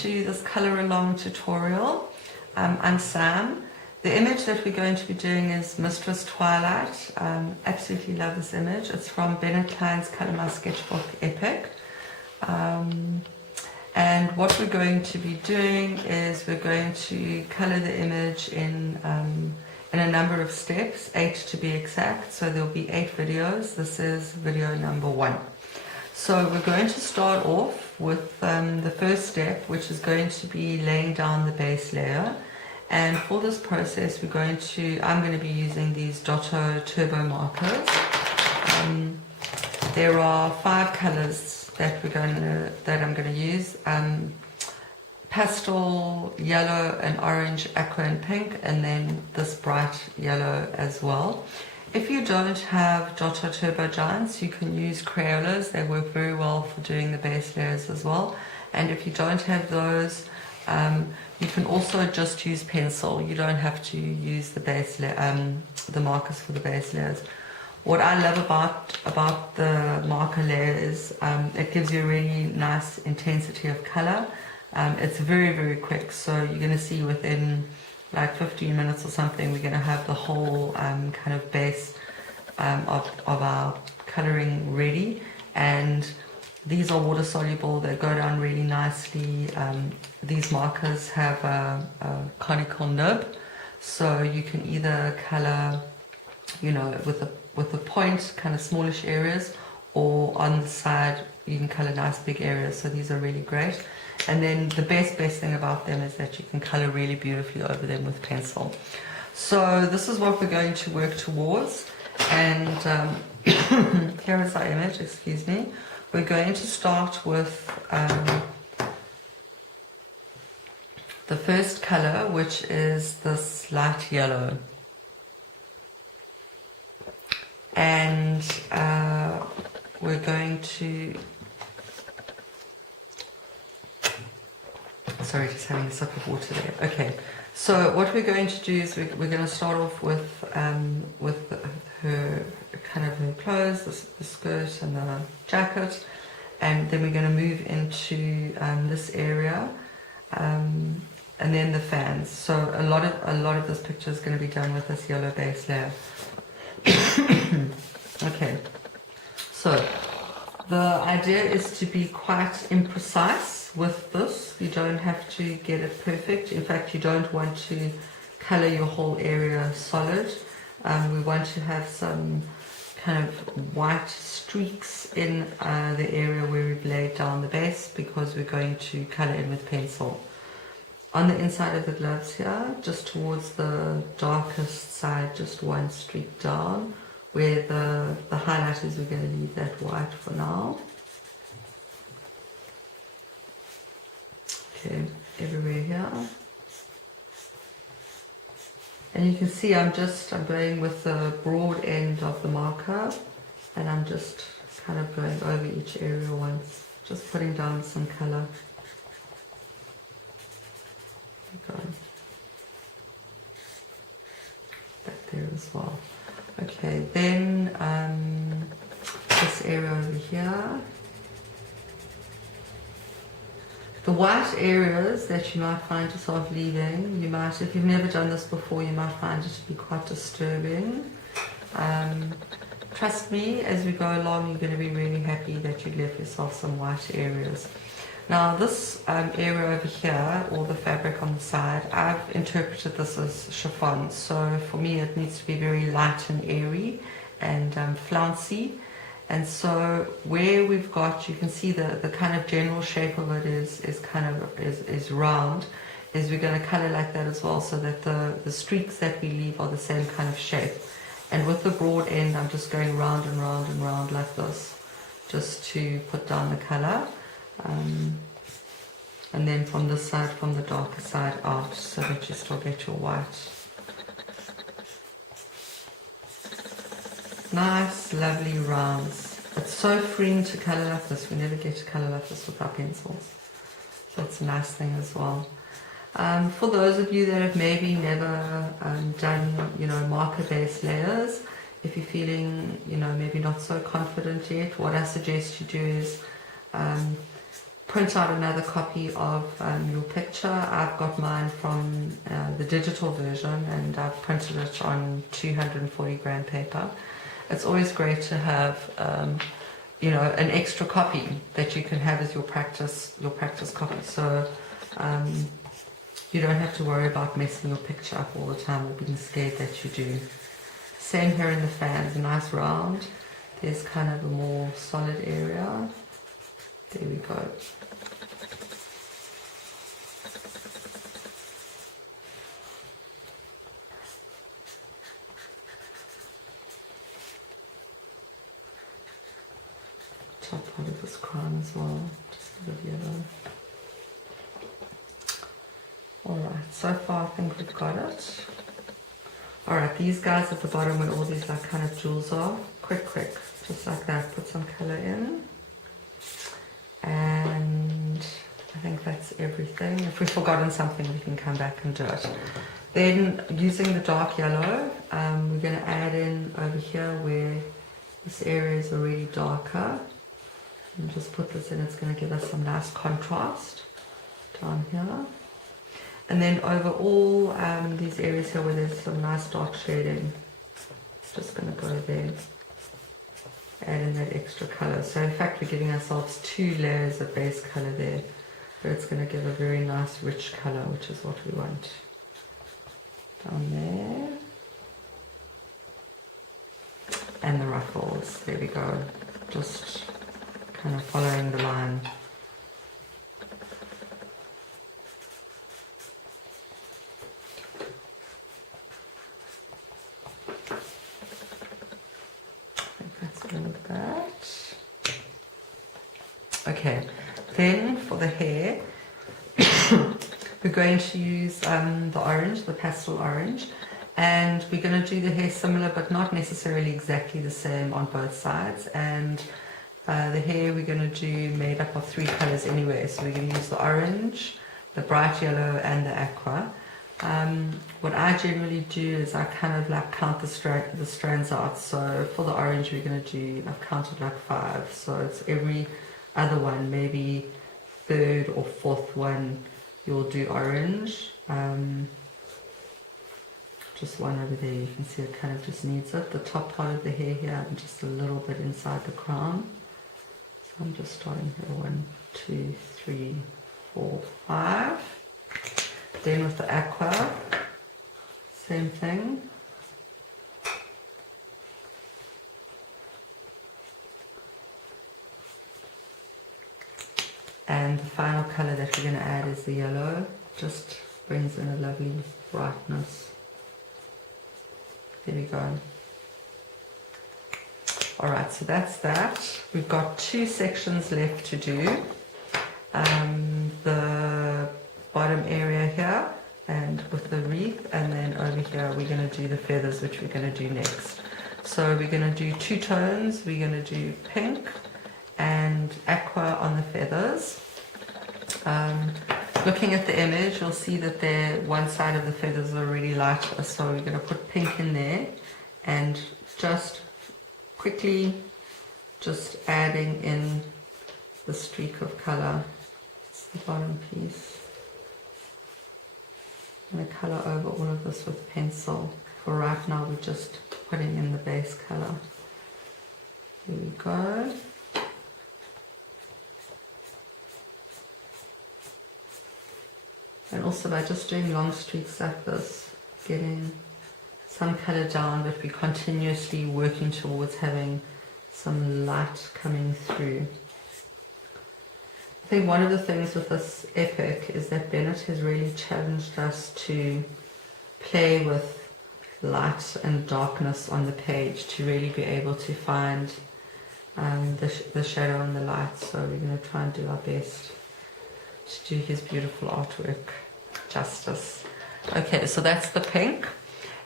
to this color along tutorial. I'm Sam. The image that we're going to be doing is Mistress Twilight. Absolutely love this image. It's from Bennett Klein's Color My Sketchbook Epic. And what we're going to be doing is we're going to color the image in a number of steps, 8 to be exact. So there'll be 8 videos. This is video number 1. So we're going to start off with the first step, which is going to be laying down the base layer. And for this process, I'm going to be using these Dotto Turbo markers. There are 5 colors that I'm going to use: pastel, yellow, and orange, aqua, and pink, and then this bright yellow as well. If you don't have Dotto Turbo Giants, you can use Crayolas. They work very well for doing the base layers as well. And if you don't have those, you can also just use pencil. You don't have to use the markers for the base layers. What I love about the marker layer is it gives you a really nice intensity of color. It's very, very quick, so you're going to see within like 15 minutes or something, we're going to have the whole kind of base of our coloring ready. And these are water soluble, they go down really nicely. These markers have a conical nib, so you can either color, with a point, kind of smallish areas, or on the side you can color nice big areas. So these are really great. And then the best thing about them is that you can color really beautifully over them with pencil. So this is what we're going to work towards. And here is our image, excuse me. We're going to start with the first color, which is this light yellow. And we're going to... Sorry, just having a sip of water there. Okay, so what we're going to do is we're going to start off with her clothes, the skirt and the jacket, and then we're going to move into this area, and then the fans. So a lot of this picture is going to be done with this yellow base layer. Okay, so the idea is to be quite imprecise with this. You don't have to get it perfect. In fact, you don't want to color your whole area solid. We want to have some kind of white streaks in the area where we've laid down the base, because we're going to color in with pencil. On the inside of the gloves here, just towards the darkest side, just one streak down, where the highlight is, we're going to leave that white for now. Okay, everywhere here. And you can see I'm going with the broad end of the marker, and I'm just kind of going over each area once, just putting down some color. Back there as well. Okay, then this area over here. The white areas that you might find yourself leaving, if you've never done this before, you might find it to be quite disturbing. Trust me, as we go along, you're going to be really happy that you left yourself some white areas. Now this area over here, or the fabric on the side, I've interpreted this as chiffon. So for me, it needs to be very light and airy and flouncy. And so where we've got, you can see the kind of general shape of it is round, is we're going to color like that as well, so that the streaks that we leave are the same kind of shape. And with the broad end, I'm just going round and round and round like this, just to put down the color. And then from this side, from the darker side out, so that you still get your white. Nice, lovely rounds. It's so freeing to color like this. We never get to color like this with our pencils. So it's a nice thing as well. For those of you that have maybe never done, marker-based layers, if you're feeling, maybe not so confident yet, what I suggest you do is print out another copy of your picture. I've got mine from the digital version, and I've printed it on 240 gram paper. It's always great to have you know, an extra copy that you can have as your practice copy. So you don't have to worry about messing your picture up all the time or being scared that you do. Same here in the fans, a nice round. There's kind of a more solid area. There we go. Top part of this crown as well, just a bit of yellow. Alright, so far I think we've got it. Alright, these guys at the bottom where all these like kind of jewels are, quick, just like that, put some colour in. And I think that's everything. If we've forgotten something, we can come back and do it. Then using the dark yellow, we're going to add in over here where this area is already darker. And just put this in, it's going to give us some nice contrast down here. And then over all these areas here where there's some nice dark shading, it's just going to go there. Add in that extra color. So in fact we're giving ourselves 2 layers of base color there, but it's going to give a very nice rich color, which is what we want. Down there. And the ruffles, there we go. Just kind of following the line. That. Okay, then for the hair we're going to use the orange, the pastel orange, and we're going to do the hair similar but not necessarily exactly the same on both sides. And the hair we're going to do made up of 3 colors anyway, so we're going to use the orange, the bright yellow and the aqua. What I generally do is I kind of like count the strands out. So for the orange we're going to do, I've counted like 5, so it's every other one, maybe 3rd or 4th one you'll do orange. Just one over there, you can see it kind of just needs it. The top part of the hair here and just a little bit inside the crown. So I'm just starting here, 1, 2, 3, 4, 5. Then with the aqua, same thing. And the final color that we're going to add is the yellow. Just brings in a lovely brightness. There we go. Alright, so that's that. We've got 2 sections left to do. The bottom area here and with the wreath, and then over here we're going to do the feathers, which we're going to do next. So we're going to do 2 tones. We're going to do pink and aqua on the feathers. Looking at the image, you'll see that one side of the feathers are really lighter, so we're going to put pink in there and just quickly just adding in the streak of color. It's the bottom piece. I'm going to colour over all of this with pencil. For right now we're just putting in the base colour. Here we go. And also by just doing long streaks like this, getting some colour down, but we're continuously working towards having some light coming through. I think one of the things with this epic is that Bennett has really challenged us to play with light and darkness on the page to really be able to find the shadow and the light. So we're going to try and do our best to do his beautiful artwork justice. Okay, so that's the pink.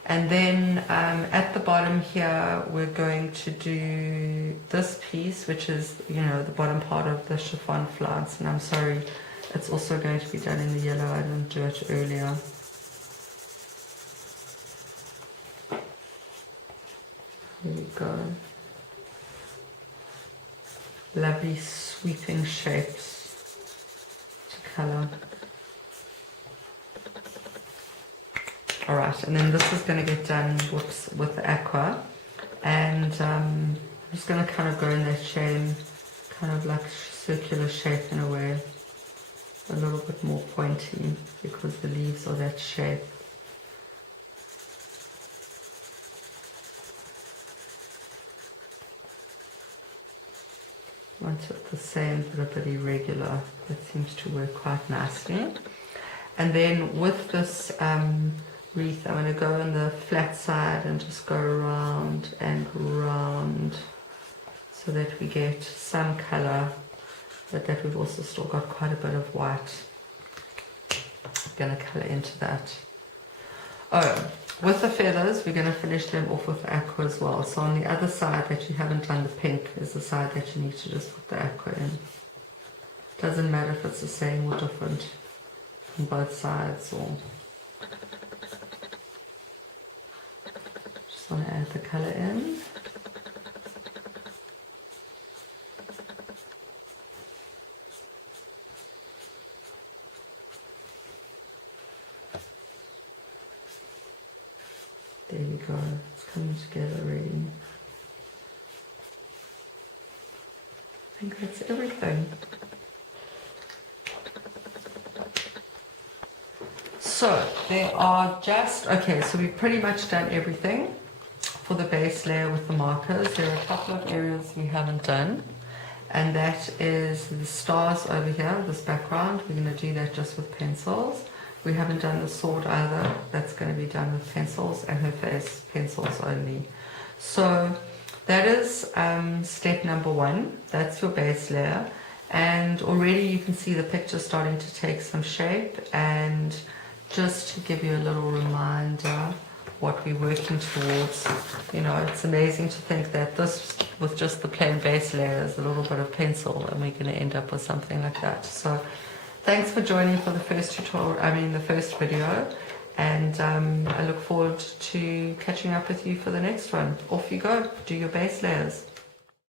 And then at the bottom here we're going to do this piece, which is, you know, the bottom part of the chiffon flounce. And I'm sorry, it's also going to be done in the yellow. I didn't do it earlier. Here we go. Lovely sweeping shapes. colour. Alright, and then this is going to get done with the aqua, and I'm just going to kind of go in that same kind of like circular shape in a way, a little bit more pointy because the leaves are that shape. Want it the same but a bit irregular. That seems to work quite nicely. And then with this wreath, I'm going to go on the flat side and just go around and round so that we get some colour, but that we've also still got quite a bit of white. I'm going to colour into that. Oh, with the feathers, we're going to finish them off with the aqua as well. So on the other side that you haven't done the pink is the side that you need to just put the aqua in. Doesn't matter if it's the same or different on both sides, or just want to add the colour in. There we go, it's coming together already. I think that's everything. So there are just, okay, so we've pretty much done everything for the base layer with the markers. There are a couple of areas we haven't done, and that is the stars over here, this background. We're going to do that just with pencils. We haven't done the sword either. That's going to be done with pencils, and her face, pencils only. So that is step number 1. That's your base layer. And already you can see the picture starting to take some shape. And just to give you a little reminder what we're working towards, you know, it's amazing to think that this, with just the plain base layer, is a little bit of pencil, and we're going to end up with something like that. So thanks for joining for the first tutorial, the first video, and I look forward to catching up with you for the next one. Off you go, do your base layers.